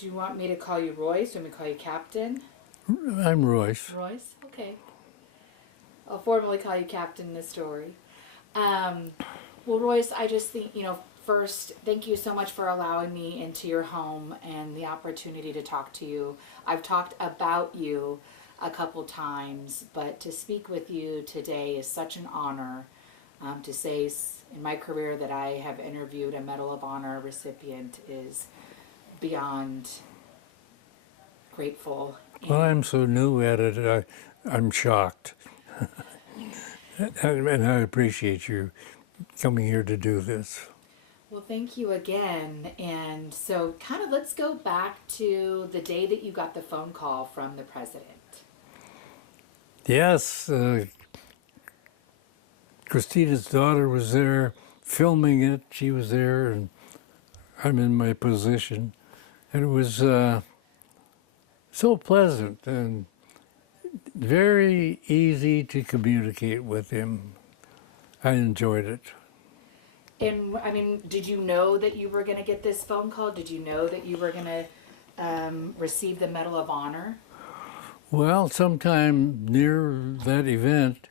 Do you want me to call you Royce? Do you want me to call you Captain? I'm Royce. Royce? Okay. I'll formally call you Captain in this story. Well, Royce, I just think, first, thank you so much for allowing me into your home and the opportunity to talk to you. I've talked about you a couple times, but to speak with you today is such an honor. To say in my career that I have interviewed a Medal of Honor recipient is beyond grateful. Well, I'm so new at it, I'm shocked. And I appreciate you coming here to do this. Well, thank you again. And so, kind of let's go back to the day that you got the phone call from the president. Yes, Christina's daughter was there filming it. She was there, and I'm in my position. And it was so pleasant and very easy to communicate with him. I enjoyed it. And I mean, did you know that you were going to get this phone call? Did you know that you were going to receive the Medal of Honor? Well, sometime near that event,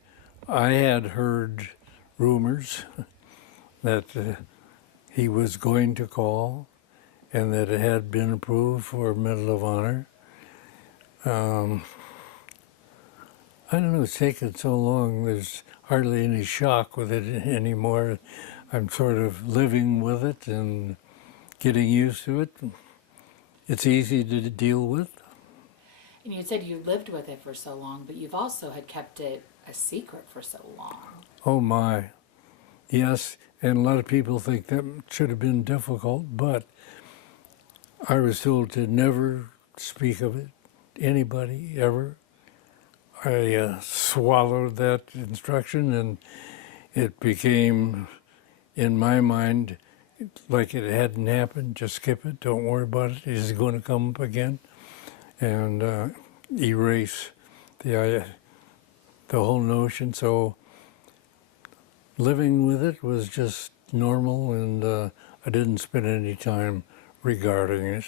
I had heard rumors that he was going to call and that it had been approved for Medal of Honor. I don't know, it's taken so long, there's hardly any shock with it anymore. I'm sort of living with it and getting used to it. It's easy to deal with. And you said you lived with it for so long, but you've also had kept it a secret for so long. Oh my, yes, and a lot of people think that should have been difficult, but I was told to never speak of it, anybody, ever. I swallowed that instruction, and it became, in my mind, like it hadn't happened. Just skip it, don't worry about it, it's going to come up again, and erase the whole notion. So living with it was just normal, and I didn't spend any time regarding it.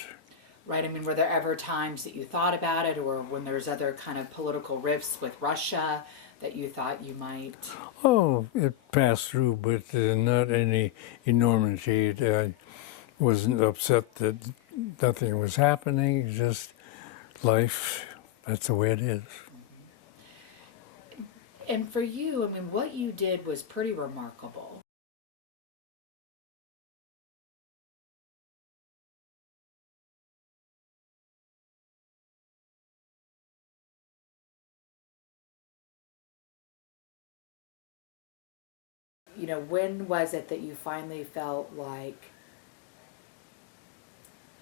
Right, I mean, were there ever times that you thought about it, or when there's other kind of political rifts with Russia that you thought you might? Oh, it passed through, but not any enormity. I wasn't upset that nothing was happening, just life. That's the way it is. And for you, I mean, what you did was pretty remarkable. When was it that you finally felt like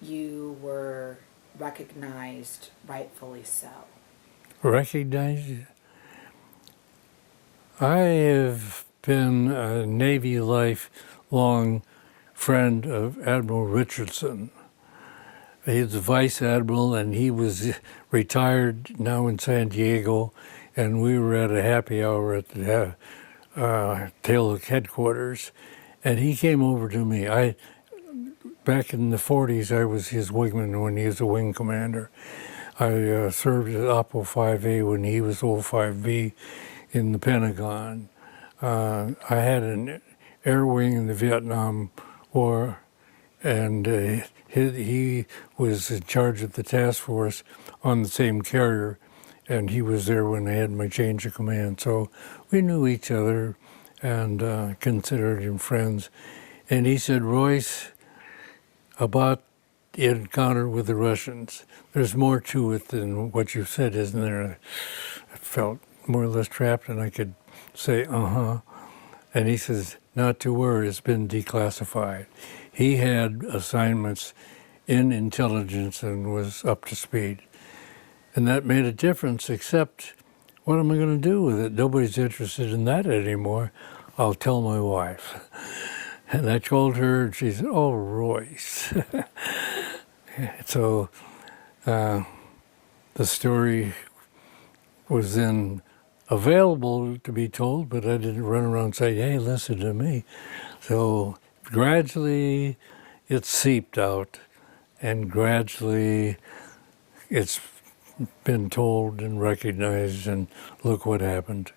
you were recognized, rightfully so? Recognize it? I have been a Navy lifelong friend of Admiral Richardson. He's a vice admiral, and he was retired now in San Diego, and we were at a happy hour at the tail headquarters, and he came over to me. Back in the 40s, I was his wingman when he was a wing commander. I served at Oppo 5A when he was O5B in the Pentagon. I had an air wing in the Vietnam War, and he was in charge of the task force on the same carrier, and he was there when I had my change of command. So we knew each other and considered him friends. And he said, Royce, about the encounter with the Russians, there's more to it than what you said, isn't there? I felt more or less trapped, and I could say, uh-huh. And he says, not to worry, it's been declassified. He had assignments in intelligence and was up to speed. And that made a difference, except what am I going to do with it? Nobody's interested in that anymore. I'll tell my wife. And I told her, and she said, oh, Royce. So the story was then available to be told, but I didn't run around and say, hey, listen to me. So gradually it seeped out, and gradually it's been told and recognized, and look what happened.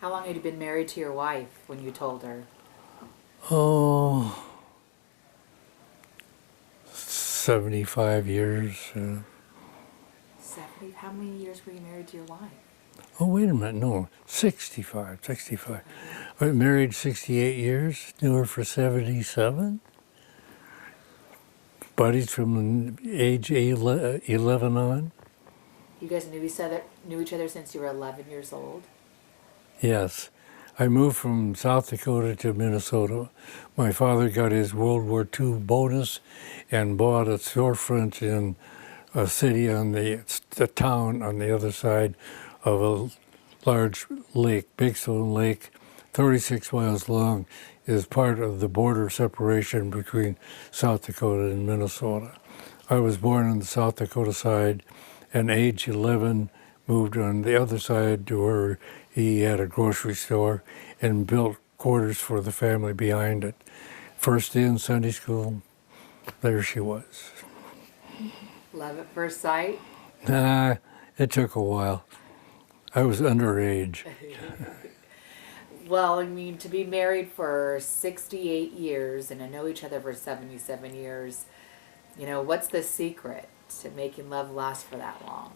How long had you been married to your wife when you told her? Oh, 75 years. 70. How many years were you married to your wife? Oh, wait a minute, no, 65. I was married 68 years, knew her for 77. Buddies from age 11 on. You guys knew each other since you were 11 years old? Yes. I moved from South Dakota to Minnesota. My father got his World War II bonus and bought a storefront in a city on the town on the other side of a large lake, Big Stone Lake, 36 miles long, is part of the border separation between South Dakota and Minnesota. I was born on the South Dakota side, and age 11 moved on the other side to where he had a grocery store and built quarters for the family behind it. First in Sunday school, there she was. Love at first sight? Nah, it took a while. I was underage. Well, I mean, to be married for 68 years and to know each other for 77 years, you know, what's the secret to making love last for that long?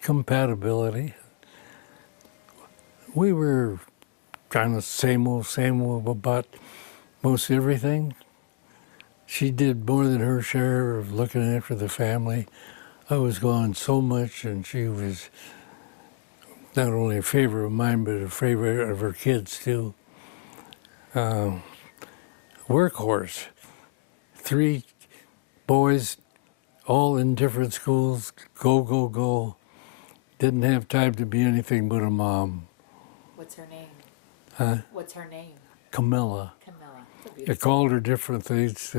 Compatibility. We were kind of same old about most everything. She did more than her share of looking after the family. I was gone so much, and she was not only a favorite of mine, but a favorite of her kids too. Workhorse. 3 boys, all in different schools, go. Didn't have time to be anything but a mom. What's her name? Huh? What's her name? Camila. Camilla. They called her different things,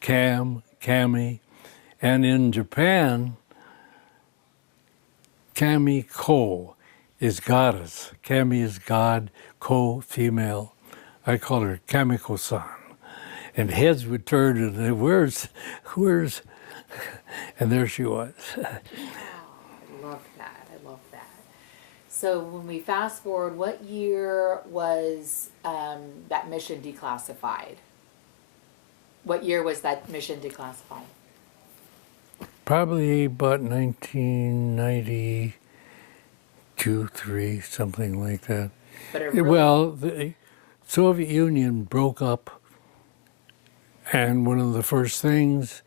Cami. And in Japan, Kami Ko is goddess. Kami is God, Ko female. I call her Kamiko-san. And heads would turn and they, where's, and there she was. I love that. So when we fast forward, what year was that mission declassified? What year was that mission declassified? Probably about 1992, 3, something like that. But it really, Well, the Soviet Union broke up, and one of the first things,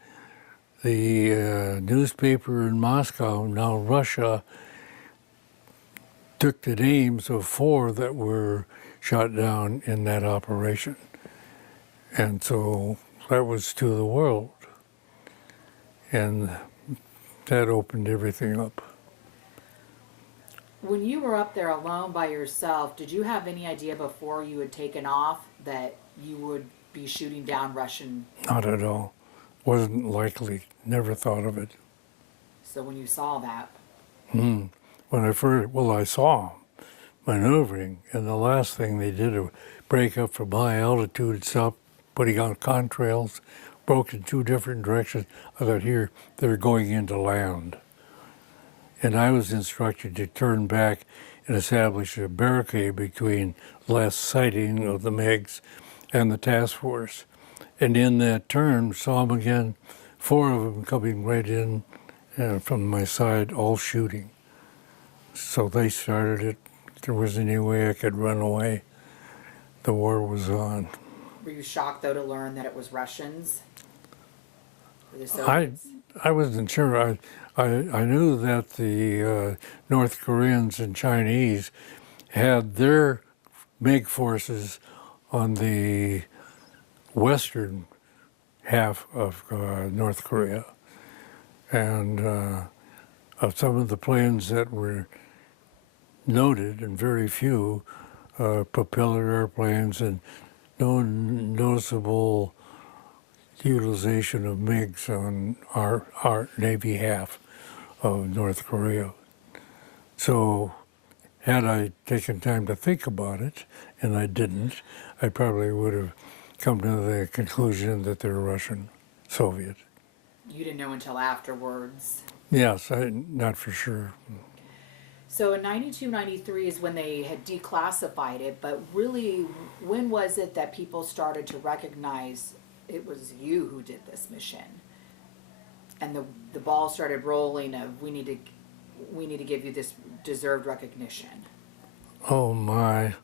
the newspaper in Moscow, now Russia, took the names of 4 that were shot down in that operation. And so that was to the world. And that opened everything up. when you were up there alone by yourself, did you have any idea before you had taken off that you would be shooting down Russian? Not at all. Wasn't likely. Never thought of it. So when you saw that, When I first, well, I saw them maneuvering, and the last thing they did was break up from high altitude, stop putting on contrails, broke in 2 different directions. I thought, here, they're going into land. And I was instructed to turn back and establish a barricade between last sighting of the MiGs and the task force. And in that turn, saw them again, 4 of them coming right in from my side, all shooting. So they started it. If there was any way I could run away, the war was on. were you shocked though to learn that it was Russians? Or the I Soviets? wasn't sure. I knew that the North Koreans and Chinese had their MiG forces on the western half of North Korea. And of some of the planes that were noted, and very few, propeller airplanes, and no noticeable utilization of MiGs on our Navy half of North Korea. So had I taken time to think about it, and I didn't, I probably would have come to the conclusion that they're Russian, Soviet. You didn't know until afterwards. Yes, not for sure. So in 92, 93 is when they had declassified it, but really, when was it that people started to recognize it was you who did this mission? And the ball started rolling of we need to give you this deserved recognition. Oh my.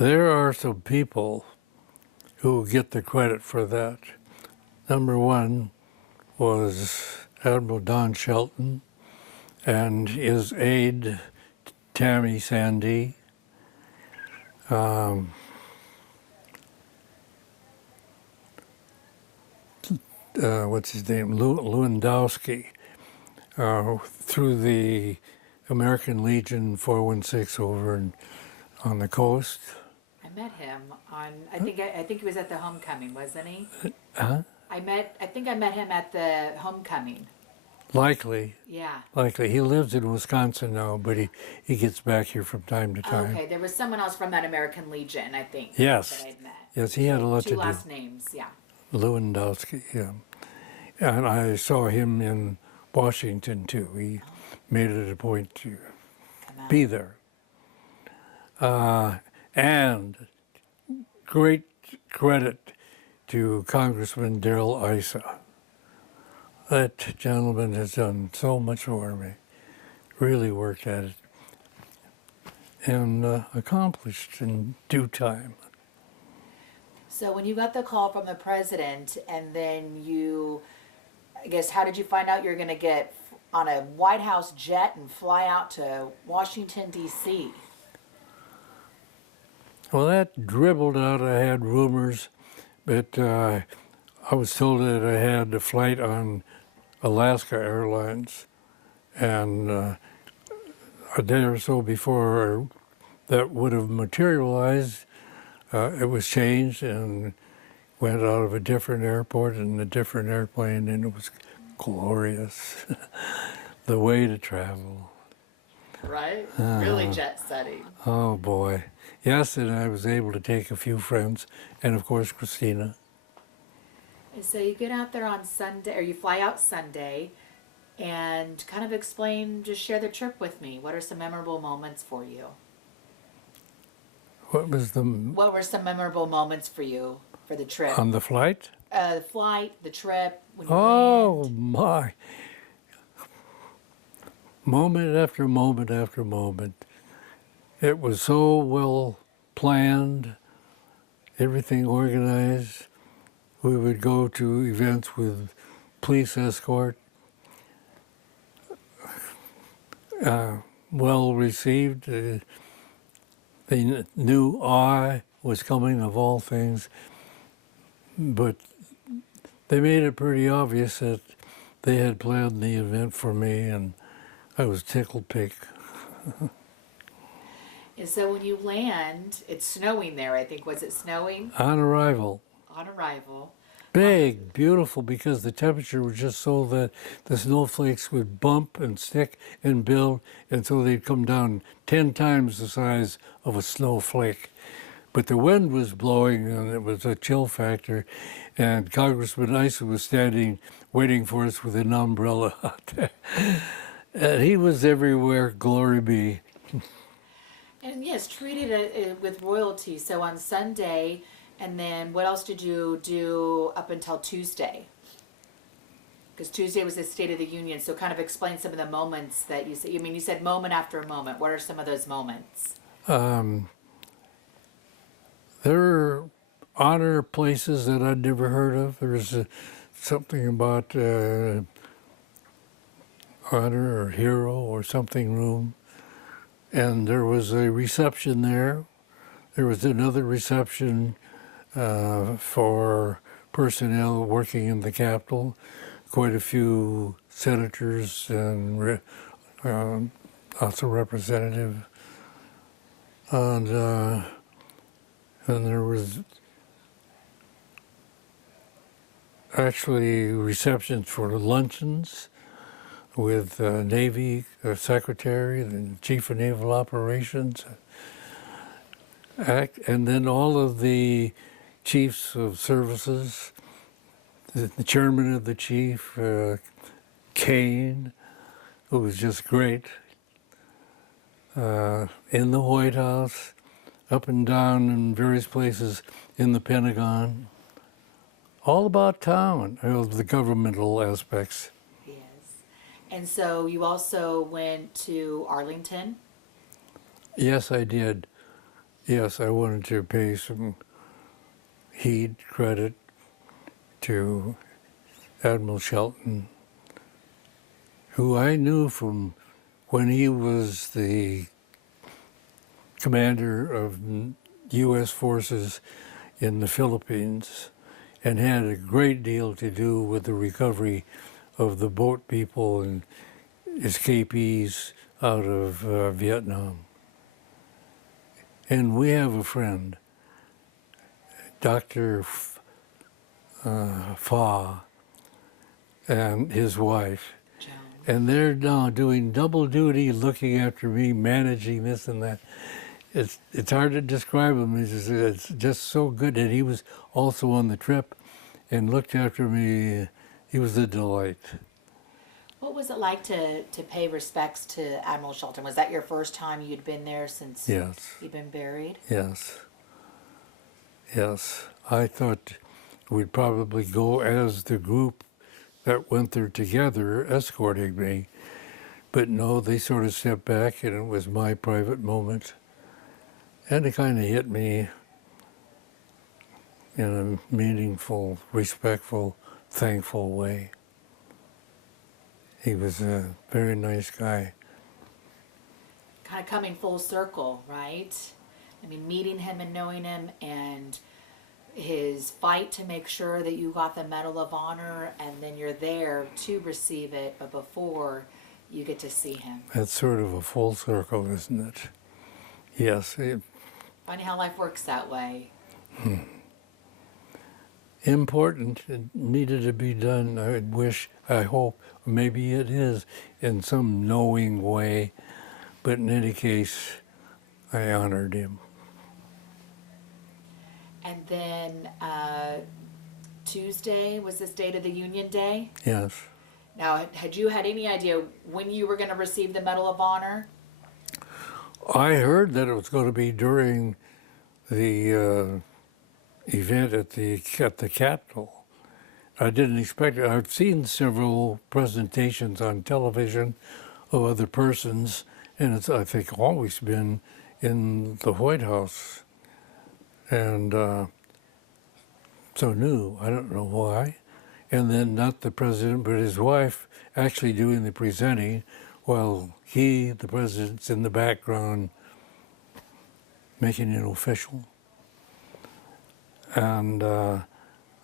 There are some people who get the credit for that. Number one was Admiral Don Shelton and his aide, Tammy Sandee. What's his name? Lewandowski, through the American Legion 416 over on the coast. I met him on. I think he was at the homecoming, wasn't he? Huh? I think I met him at the homecoming. Likely. Yeah. Likely. He lives in Wisconsin now, but he gets back here from time to time. Okay, there was someone else from that American Legion, I think. Yes. That I'd met. Yes, he had a lot to Two do. last names, yeah. Lewandowski, yeah. And I saw him in Washington too. He made it a point to be there. And great credit to Congressman Darrell Issa. That gentleman has done so much for me. Really worked at it and accomplished in due time. So when you got the call from the president, and then I guess, how did you find out you were going to get on a White House jet and fly out to Washington, D.C.? Well, that dribbled out. I had rumors, but I was told that I had a flight on Alaska Airlines, and a day or so before that would have materialized, it was changed and went out of a different airport in a different airplane, and it was glorious. The way to travel. Right? Really jet setting. Oh boy. Yes, and I was able to take a few friends, and of course Christina. And so you get out there on Sunday, or you fly out Sunday, and kind of just share the trip with me. What are some memorable moments for you? What were some memorable moments for you for the trip? On the flight? The flight, the trip, when you Oh land. my. Moment after moment after moment. It was so well planned, everything organized. We would go to events with police escort, well received. They knew I was coming, of all things, but they made it pretty obvious that they had planned the event for me, and I was tickled pink. And so when you land, it's snowing there, I think. Was it snowing? On arrival. On arrival. Big, beautiful, because the temperature was just so that the snowflakes would bump and stick and build, and so they'd come down 10 times the size of a snowflake. But the wind was blowing, and it was a chill factor, and Congressman Issa was standing waiting for us with an umbrella out there. And he was everywhere, glory be. And yes, treated with royalty. So on Sunday, and then what else did you do up until Tuesday? Because Tuesday was the State of the Union. So kind of explain some of the moments that you said. I mean, you said moment after moment. What are some of those moments? There were honor places that I'd never heard of. There was something about honor or hero or something room. And there was a reception there. There was another reception for personnel working in the Capitol. Quite a few senators and also representatives. And there was actually receptions for luncheons with Navy Secretary, the Chief of Naval Operations, and then all of the chiefs of services the chairman of the chief, Kane, who was just great, in the White House, up and down in various places in the Pentagon, all about town, the governmental aspects. Yes. And so you also went to Arlington. Yes, I did. Yes, I wanted to pay some heed, credit to Admiral Shelton, who I knew from when he was the commander of U.S. forces in the Philippines and had a great deal to do with the recovery of the boat people and escapees out of Vietnam. And we have a friend, Dr. Fa, and his wife. Joan. And they're now doing double duty, looking after me, managing this and that. It's hard to describe him. It's just so good. And he was also on the trip and looked after me. He was a delight. What was it like to pay respects to Admiral Shelton? Was that your first time you'd been there since Yes. he'd been buried? Yes. Yes. I thought we'd probably go as the group that went there together, escorting me. But no, they sort of stepped back, and it was my private moment. And it kind of hit me in a meaningful, respectful, thankful way. He was a very nice guy. Kind of coming full circle, right? I mean, meeting him and knowing him, and his fight to make sure that you got the Medal of Honor, and then you're there to receive it, but before you get to see him. That's sort of a full circle, isn't it? Yes. Funny how life works that way. Important. It needed to be done. I wish, I hope, maybe it is in some knowing way, but in any case, I honored him. And then Tuesday was the State of the Union Day. Yes. Now, had you had any idea when you were going to receive the Medal of Honor? I heard that it was going to be during the event at the Capitol. I didn't expect it. I've seen several presentations on television of other persons, and it's, I think, always been in the White House. And so new, I don't know why. And then not the president, but his wife actually doing the presenting, while he, the president's in the background, making it official. And I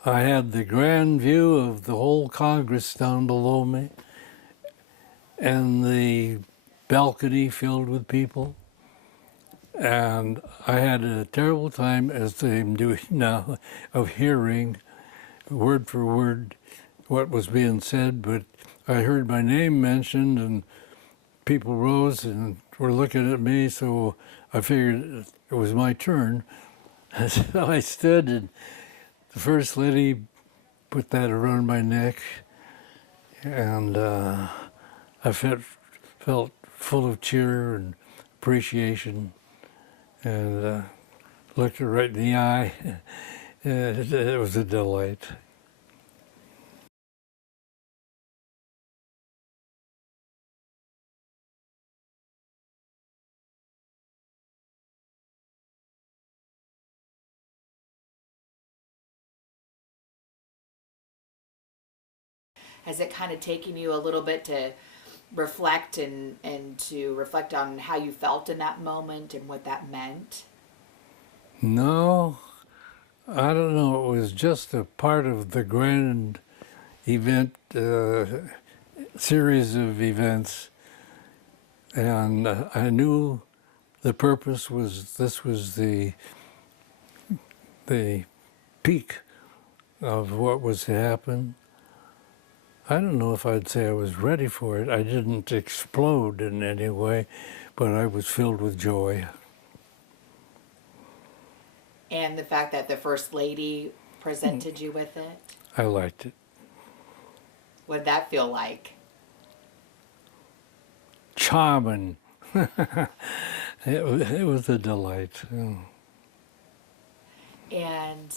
had the grand view of the whole Congress down below me, and the balcony filled with people. And I had a terrible time, as I'm doing now, of hearing word for word what was being said, but I heard my name mentioned, and people rose and were looking at me, so I figured it was my turn. So I stood, and the First Lady put that around my neck, and I felt full of cheer and appreciation, and looked her right in the eye. It was a delight. Has it kind of taken you a little bit to reflect and to reflect on how you felt in that moment and what that meant? No, I don't know. It was just a part of the grand event, series of events, and I knew the purpose was this was the peak of what was to happen. I don't know if I'd say I was ready for it. I didn't explode in any way, but I was filled with joy. And the fact that the First Lady presented you with it? I liked it. What did that feel like? Charming. It was a delight. And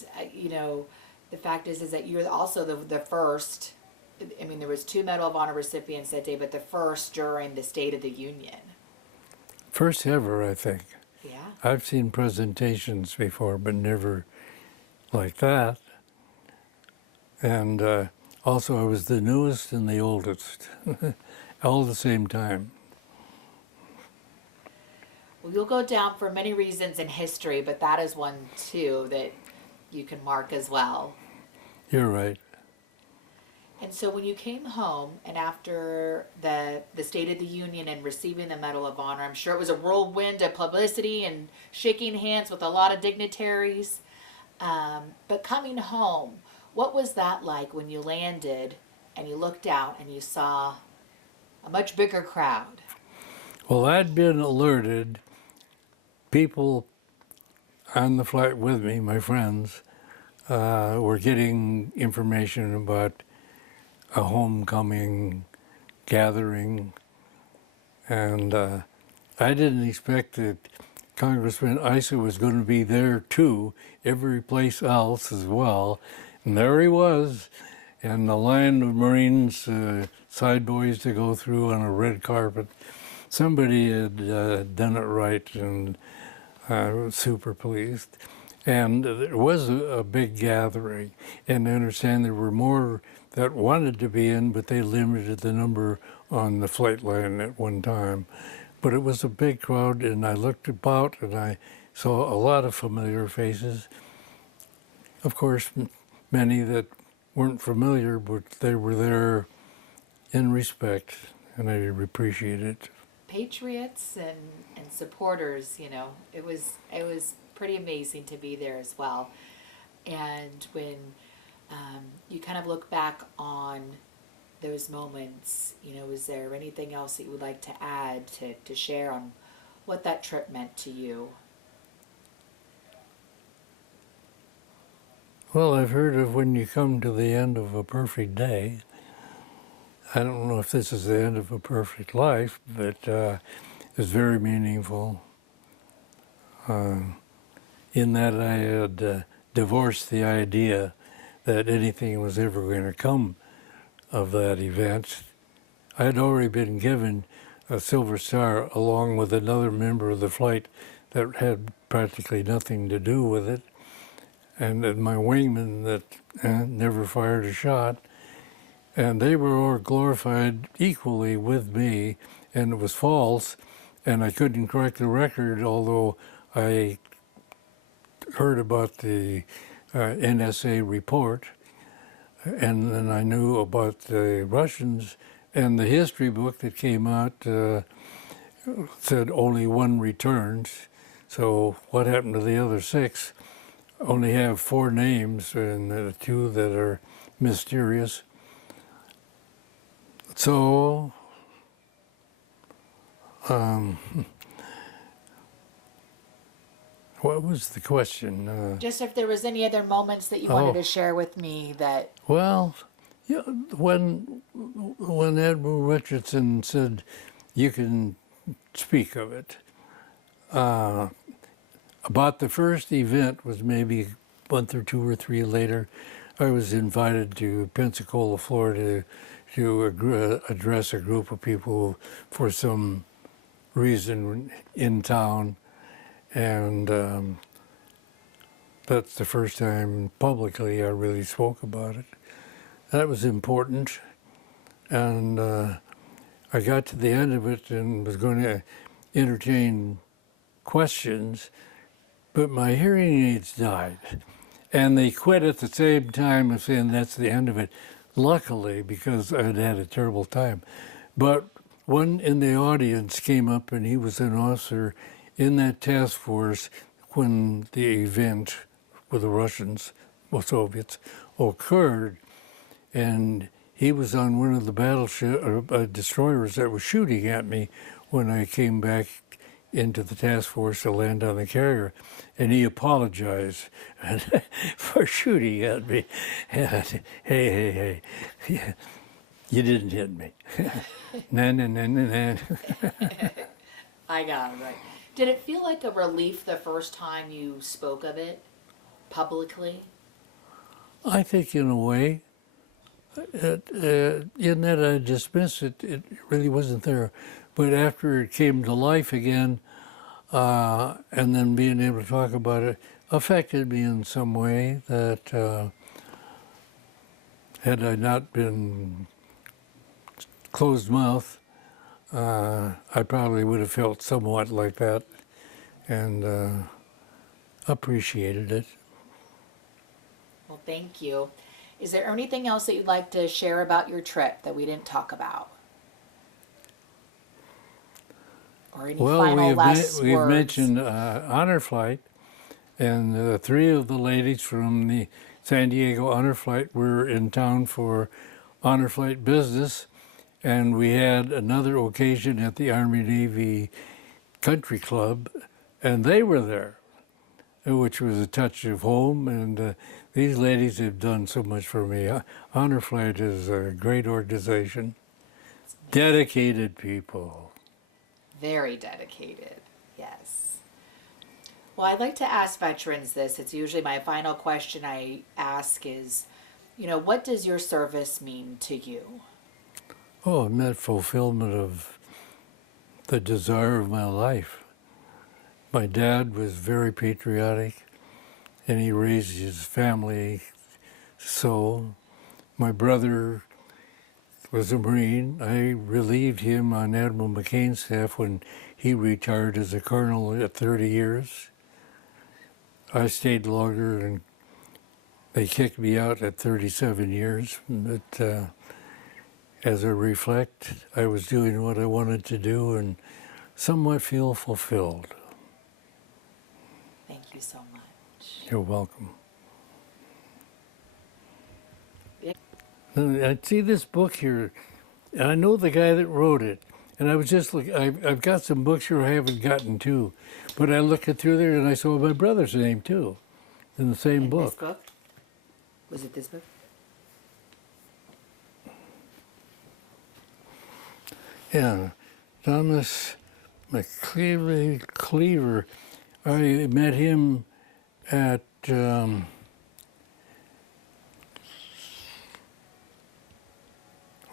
the fact is that you're also the first. I mean, there was 2 Medal of Honor recipients that day, but the first during the State of the Union. First ever, I think. Yeah. I've seen presentations before, but never like that. And also, I was the newest and the oldest, all at the same time. Well, you'll go down for many reasons in history, but that is one too that you can mark as well. You're right. And so when you came home and after the State of the Union and receiving the Medal of Honor, I'm sure it was a whirlwind of publicity and shaking hands with a lot of dignitaries. But coming home, what was that like when you landed and you looked out and you saw a much bigger crowd? Well, I'd been alerted. People on the flight with me, my friends, were getting information about a homecoming gathering, and I didn't expect that Congressman Issa was going to be there too, every place else as well, and there he was, and the line of Marines, side boys to go through on a red carpet. Somebody had done it right, and I was super pleased. And there was a big gathering, and I understand there were more that wanted to be in, but they limited the number on the flight line at one time. But it was a big crowd, and I looked about, and I saw a lot of familiar faces. Of course, many that weren't familiar, but they were there in respect, and I appreciate it. Patriots and supporters, it was pretty amazing to be there as well. And when you kind of look back on those moments, is there anything else that you would like to add to share on what that trip meant to you? Well, I've heard of when you come to the end of a perfect day. I don't know if this is the end of a perfect life, but it's very meaningful. In that I had divorced the idea that anything was ever going to come of that event. I had already been given a Silver Star along with another member of the flight that had practically nothing to do with it, and my wingman that never fired a shot. And they were all glorified equally with me, and it was false, and I couldn't correct the record, although I heard about the NSA report, and then I knew about the Russians, and the history book that came out said only 1 returns. So what happened to the other 6? Only have 4 names, and the 2 that are mysterious. So, what was the question? Just if there was any other moments that you wanted to share with me that... Well, yeah, when Admiral Richardson said, you can speak of it, about the first event was maybe a month or 2 or 3 later, I was invited to Pensacola, Florida, to address a group of people for some reason in town, and that's the first time publicly I really spoke about it. That was important, and I got to the end of it and was going to entertain questions, but my hearing aids died, and they quit at the same time of saying that's the end of it. Luckily, because I'd had a terrible time. But one in the audience came up, and he was an officer in that task force when the event with the Russians, or Soviets, occurred. And he was on one of the destroyers that was shooting at me when I came back into the task force to land on the carrier, and he apologized for shooting at me. And, hey, you didn't hit me. Nah. I got it right. Did it feel like a relief the first time you spoke of it publicly? I think in a way, in that I dismissed it, it really wasn't there. But after it came to life again, and then being able to talk about it affected me in some way that had I not been closed mouth, I probably would have felt somewhat like that and appreciated it. Well, thank you. Is there anything else that you'd like to share about your trip that we didn't talk about? Or any final last we've words? mentioned honor flight, and 3 of the ladies from the San Diego honor flight were in town for honor flight business, and we had another occasion at the Army Navy Country Club, and they were there, which was a touch of home. And these ladies have done so much for me. Honor Flight is a great organization, dedicated people. Very dedicated, yes. Well, I'd like to ask veterans this. It's usually my final question I ask is, what does your service mean to you? Oh, it meant fulfillment of the desire of my life. My dad was very patriotic, and he raised his family so. My brother was a Marine. I relieved him on Admiral McCain's staff when he retired as a colonel at 30 years. I stayed longer, and they kicked me out at 37 years. But as I reflect, I was doing what I wanted to do and somewhat feel fulfilled. Thank you so much. You're welcome. I see this book here, and I know the guy that wrote it. And I was just looking, I've got some books here I haven't gotten to, but I looked through there and I saw my brother's name too, in the same In book. this book? Was it this book? Yeah, Thomas Cleaver. I met him at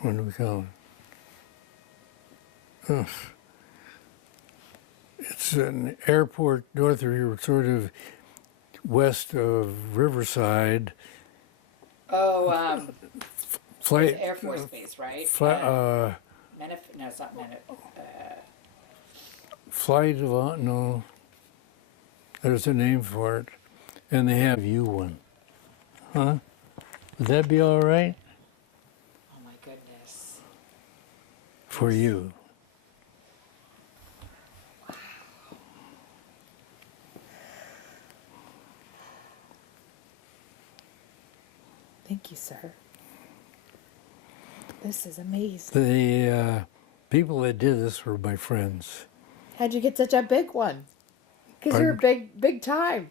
what do we call it? It's an airport north of here, sort of west of Riverside. Oh, Flight. Air Force Base, right? No, it's not Flight of no. There's a name for it, and they have you one. Huh? Would that be all right Oh my goodness. for you? Thank you, sir. This is amazing. The people that did this were my friends. How'd you get such a big one? Because you're big time.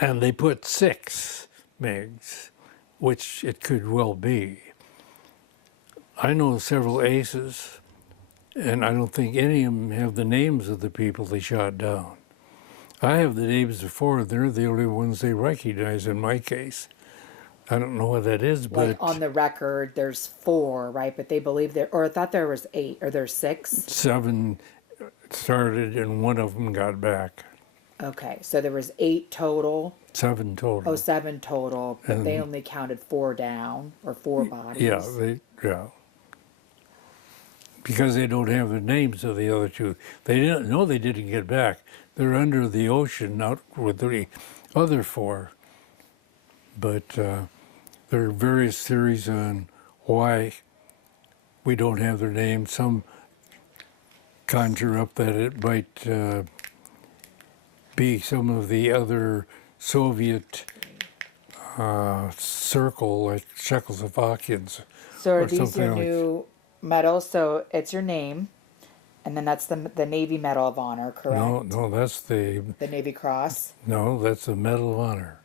And they put 6 MiGs, which it could well be. I know several aces, and I don't think any of them have the names of the people they shot down. I have the names of 4, they're the only ones they recognize in my case. I don't know what that is, but... Like on the record, there's 4, right? But they believe there, or I thought there was 8, or there's 6? 7 started and 1 of them got back. Okay, so there was 8 total. 7 total. Oh, 7 total, but they only counted 4 down, or 4 bodies. Yeah. Because they don't have the names of the other 2. They didn't know they didn't get back. They're under the ocean out with the other 4. But there are various theories on why we don't have their names. Some conjure up that it might be some of the other Soviet circle, like Czechoslovakians. So are or these your something like- new medals? So it's your name, And then that's the Navy Medal of Honor, correct? No, that's the The Navy Cross. Medal of Honor.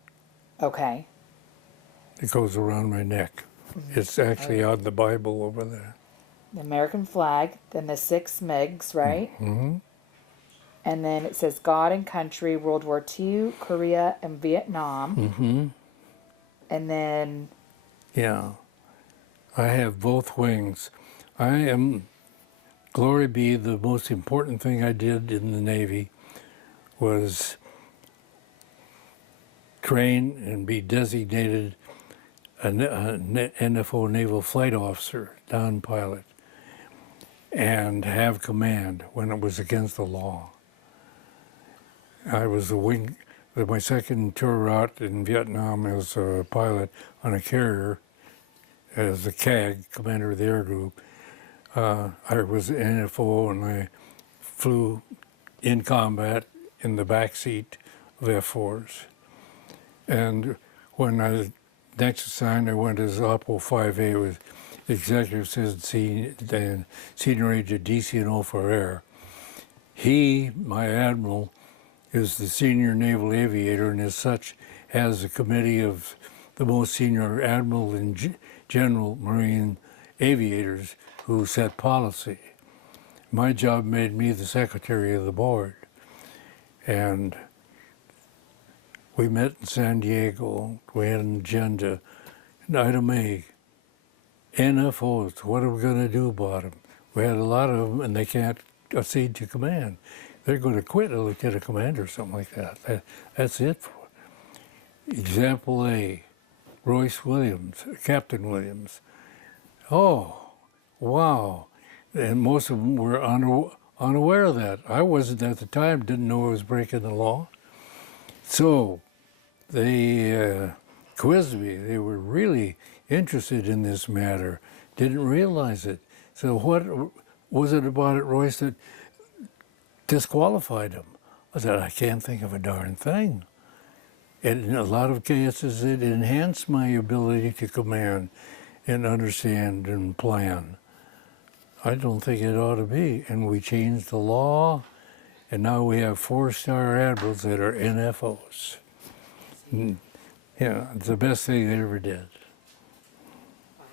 Okay. It goes around my neck. It's actually on the Bible over there. The American flag. Then the 6 MiGs, right? Mm-hmm. And then it says God and Country, World War II, Korea, and Vietnam. Mm-hmm. And then, Yeah. I have both wings. I am, glory be, the most important thing I did in the Navy was train and be designated an NFO Naval Flight Officer, non-pilot, and have command when it was against the law. I was the wing, my second tour out in Vietnam as a pilot on a carrier, as the CAG, commander of the air group. I was an NFO and I flew in combat in the back seat of F-4s. And when I was next assigned, I went as Oppo 5A with Executive Assistant Senior Agent DC&O for Air. He, my admiral, is the senior naval aviator and as such has a committee of the most senior admiral and general marine aviators who set policy. My job made me the secretary of the board. And we met in San Diego. We had an agenda. And item A, NFOs, what are we going to do about them? We had a lot of them, and they can't accede to command. They're going to quit a lieutenant commander or something like that. That's it. Example A, Royce Williams, Captain Williams. Oh, wow. And most of them were unaware of that. I wasn't at the time, didn't know I was breaking the law. So they quizzed me. They were really interested in this matter, didn't realize it. So what was it about it, Royce, that disqualified him? I said, I can't think of a darn thing. And in a lot of cases, it enhanced my ability to command and understand and plan. I don't think it ought to be. And we changed the law, and now we have 4-star admirals that are NFOs. And, yeah, it's the best thing they ever did. wow.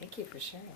Thank you for sharing.